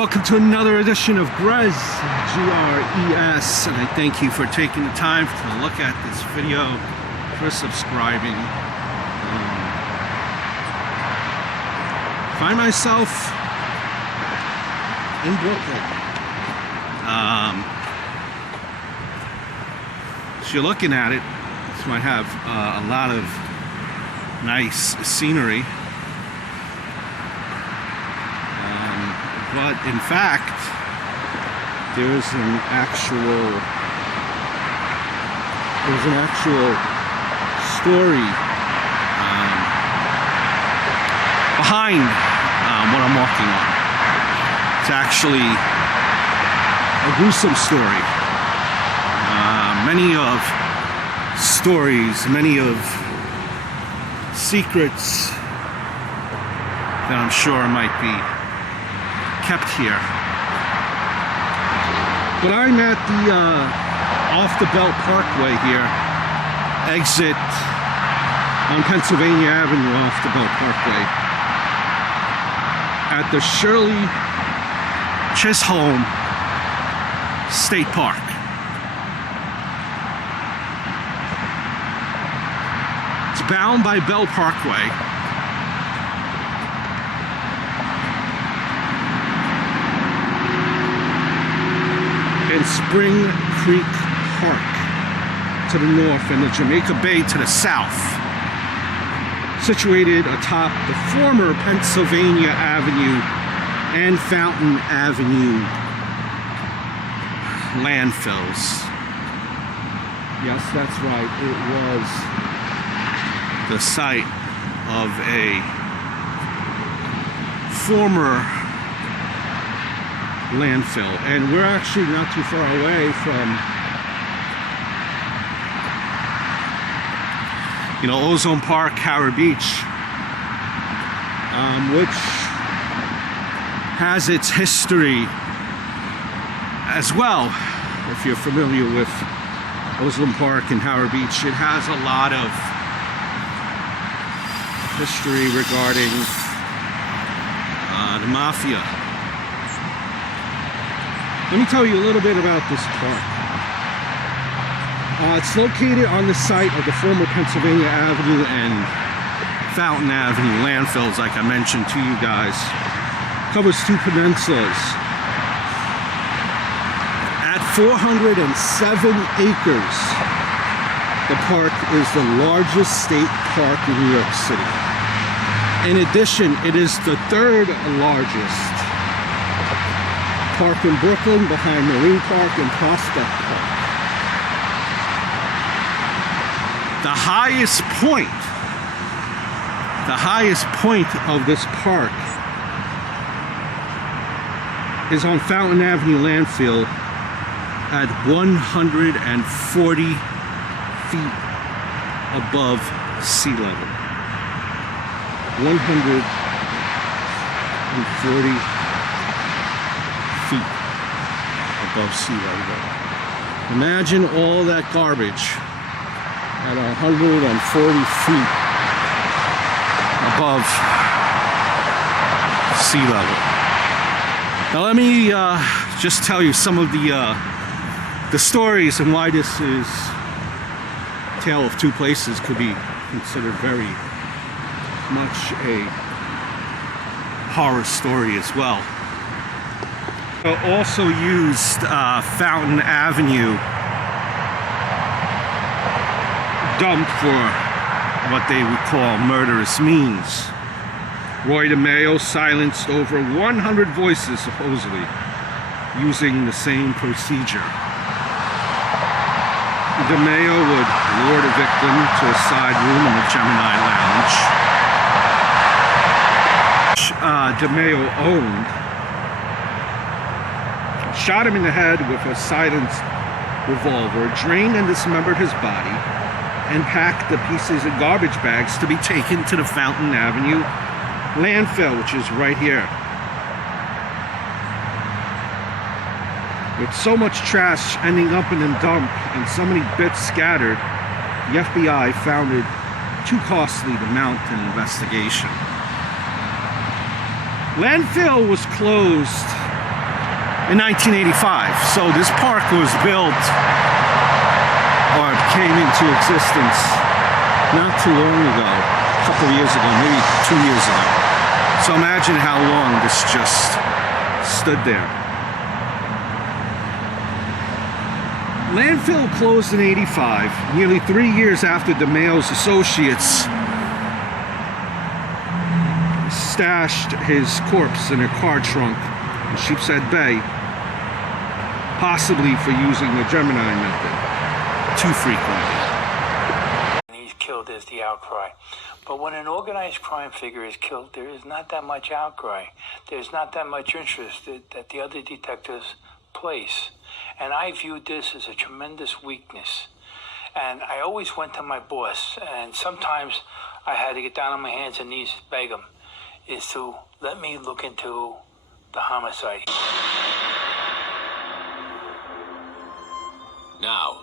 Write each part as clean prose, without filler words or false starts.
welcome to another edition of GRESS, G-R-E-S, and I thank you for taking the time to look at this video, for subscribing. Find myself in Brooklyn. As you're looking at it, this might have a lot of nice scenery. But in fact, there's an actual story behind what I'm walking on. It's actually a gruesome story. Many of stories, many of secrets that I'm sure might be kept here. But I'm at the off the Belt Parkway here, exit on Pennsylvania Avenue off the Belt Parkway, at the Shirley Chisholm State Park. It's bound by Belt Parkway. And Spring Creek Park to the north and the Jamaica Bay to the south, situated atop the former Pennsylvania Avenue and Fountain Avenue landfills. Yes, that's right, it was the site of a former landfill, and we're actually not too far away from, Ozone Park, Howard Beach, which has its history as well. If you're familiar with Ozone Park and Howard Beach, it has a lot of history regarding the mafia. Let me tell you a little bit about this park. It's located on the site of the former Pennsylvania Avenue and Fountain Avenue landfills, like I mentioned to you guys. It covers two peninsulas. At 407 acres, the park is the largest state park in New York City. In addition, it is the third largest park in Brooklyn, behind Marine Park and Prospect Park. The highest point of this park is on Fountain Avenue landfill at 140 feet above sea level. 140 feet above sea level. Imagine all that garbage at 140 feet above sea level. Now let me just tell you some of the stories and why this is a tale of two places could be considered very much a horror story as well. Also used Fountain Avenue dump for what they would call murderous means. Roy DeMeo silenced over 100 voices, supposedly, using the same procedure. DeMeo would lure the victim to a side room in the Gemini Lounge, which DeMeo owned, shot him in the head with a silenced revolver, drained and dismembered his body, and packed the pieces in garbage bags to be taken to the Fountain Avenue landfill, which is right here. With so much trash ending up in a dump and so many bits scattered, the FBI found it too costly to mount an investigation. Landfill was closed in 1985. So this park was built or came into existence not too long ago, a couple of years ago, maybe 2 years ago. So imagine how long this just stood there. Landfill closed in '85, nearly 3 years after DeMayo's associates stashed his corpse in a car trunk in Sheepshead Bay, possibly for using the Gemini method too frequently. He's killed, there's the outcry. But when an organized crime figure is killed, there is not that much outcry. There's not that much interest that the other detectives place. And I viewed this as a tremendous weakness. And I always went to my boss, and sometimes I had to get down on my hands and knees and beg him, is to let me look into the homicide. Now,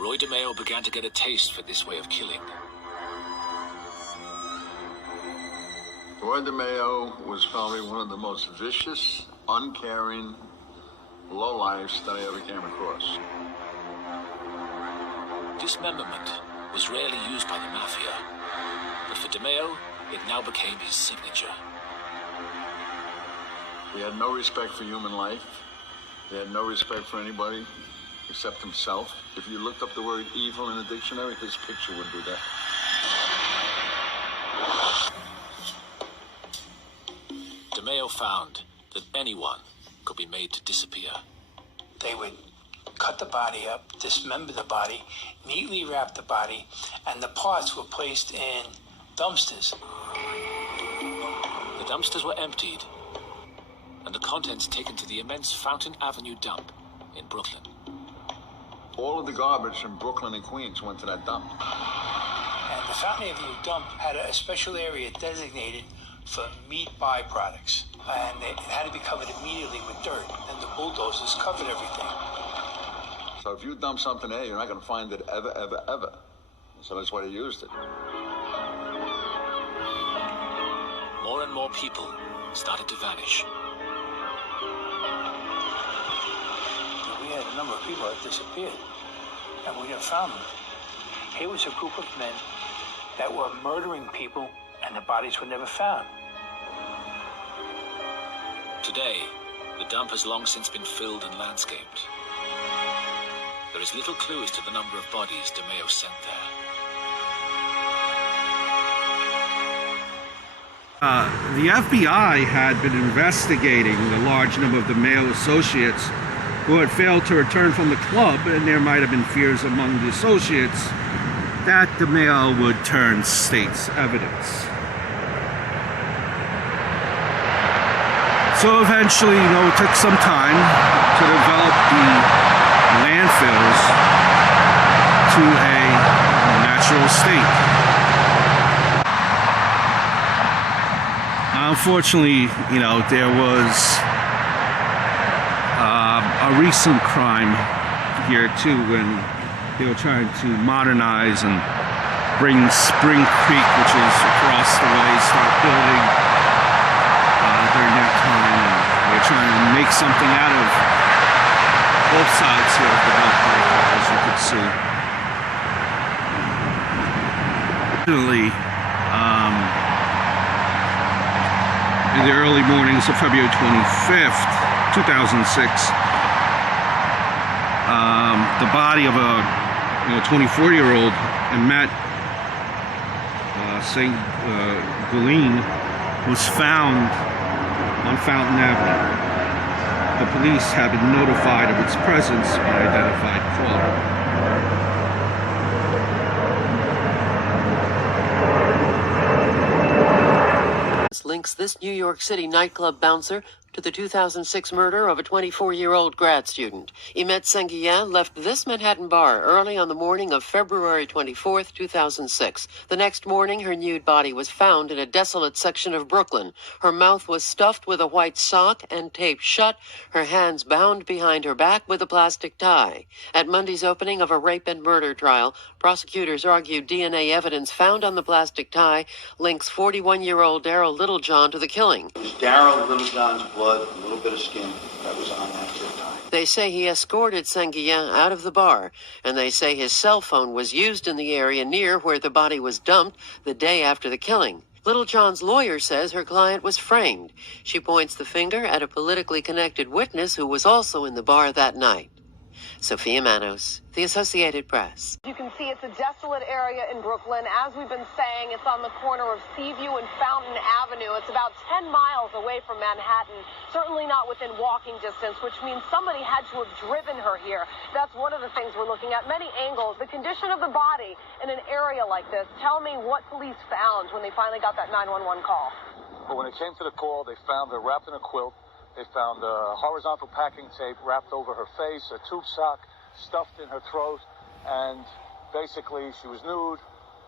Roy DeMayo began to get a taste for this way of killing. Roy DeMayo was probably one of the most vicious, uncaring lowlifes that I ever came across. Dismemberment was rarely used by the mafia, but for DeMayo, it now became his signature. He had no respect for human life. He had no respect for anybody except himself. If you looked up the word evil in the dictionary, his picture would be there. DeMayo found that anyone could be made to disappear. They would cut the body up, dismember the body, neatly wrap the body, and the parts were placed in dumpsters. The dumpsters were emptied, and the contents taken to the immense Fountain Avenue dump in Brooklyn. All of the garbage from Brooklyn and Queens went to that dump. And the Fountain Avenue dump had a special area designated for meat byproducts. And it had to be covered immediately with dirt, and the bulldozers covered everything. So if you dump something there, you're not going to find it ever, ever, ever. So that's why they used it. More and more people started to vanish. We had a number of people that disappeared, and we never found them. Here was a group of men that were murdering people, and the bodies were never found. Today, the dump has long since been filled and landscaped. There is little clue as to the number of bodies DeMayo sent there. The FBI had been investigating the large number of DeMayo associates who had failed to return from the club, and there might have been fears among the associates that DeMayo would turn state's evidence. So eventually, it took some time to develop the landfills to a natural state. Unfortunately, there was a recent crime here too, when they were trying to modernize and bring Spring Creek, which is across the way, start building during that time, and they're trying to make something out of both sides here of the Beltway, as you can see. Definitely, in the early mornings of February 25th, 2006, the body of a 24-year-old, Matt St. Gouline, was found on Fountain Avenue. The police have been notified of its presence by identified caller. Links this New York City nightclub bouncer to the 2006 murder of a 24-year-old grad student. Imette Senguian left this Manhattan bar early on the morning of February 24th, 2006. The next morning, her nude body was found in a desolate section of Brooklyn. Her mouth was stuffed with a white sock and taped shut, her hands bound behind her back with a plastic tie. At Monday's opening of a rape and murder trial, prosecutors argued DNA evidence found on the plastic tie links 41-year-old Darrell Littlejohn to the killing. It was Darrell Littlejohn's blood, a little bit of skin that was on that too. They say he escorted Senguien out of the bar, and they say his cell phone was used in the area near where the body was dumped the day after the killing. Little John's lawyer says her client was framed. She points the finger at a politically connected witness who was also in the bar that night. Sophia Manos, The Associated Press. You can see it's a desolate area in Brooklyn. As we've been saying, it's on the corner of Seaview and Fountain Avenue. It's about 10 miles away from Manhattan, certainly not within walking distance, which means somebody had to have driven her here. That's one of the things we're looking at. Many angles. The condition of the body in an area like this. Tell me what police found when they finally got that 911 call. Well, when it came to the call, they found her wrapped in a quilt. They found horizontal packing tape wrapped over her face, a tube sock stuffed in her throat, and basically she was nude.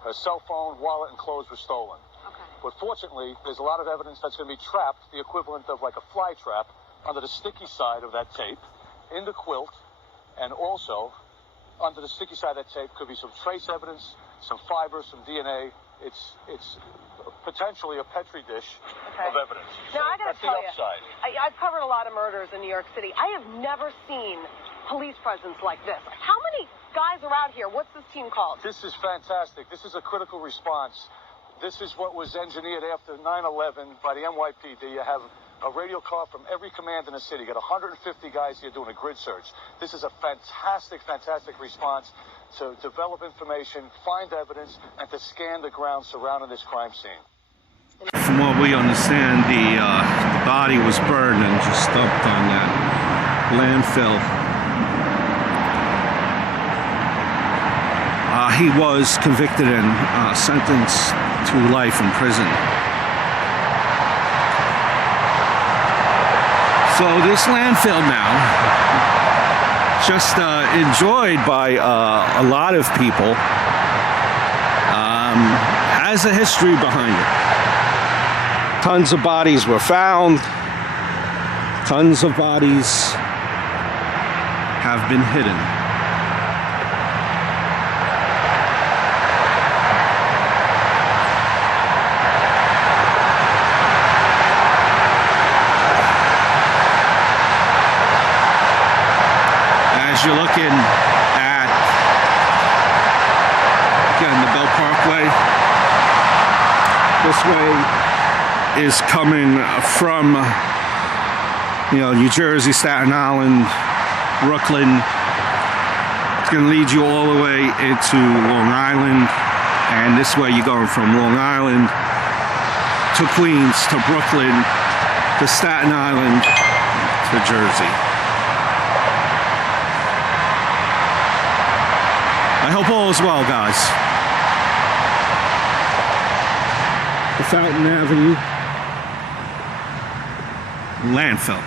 Her cell phone, wallet, and clothes were stolen. Okay. But fortunately, there's a lot of evidence that's going to be trapped, the equivalent of like a fly trap, under the sticky side of that tape, in the quilt, and also under the sticky side of that tape could be some trace evidence, some fibers, some DNA. It's potentially a petri dish of evidence. Now, I gotta tell you, upside. I've covered a lot of murders in New York City. I have never seen police presence like this. How many guys are out here? What's this team called? This is fantastic. This is a critical response. This is what was engineered after 9/11 by the NYPD. You have a radio car from every command in the city. You got 150 guys here doing a grid search. This is a fantastic, fantastic response to develop information, find evidence, and to scan the ground surrounding this crime scene. From what we understand, the body was burned and just dumped on that landfill. He was convicted and sentenced to life in prison. So this landfill now, just enjoyed by a lot of people, has a history behind it. Tons of bodies were found. Tons of bodies have been hidden. As you're looking at, again, the Bell Parkway, this way is coming from, New Jersey, Staten Island, Brooklyn. It's going to lead you all the way into Long Island, and this way you're going from Long Island to Queens to Brooklyn to Staten Island to Jersey. I hope all is well, guys. The Fountain Avenue landfill.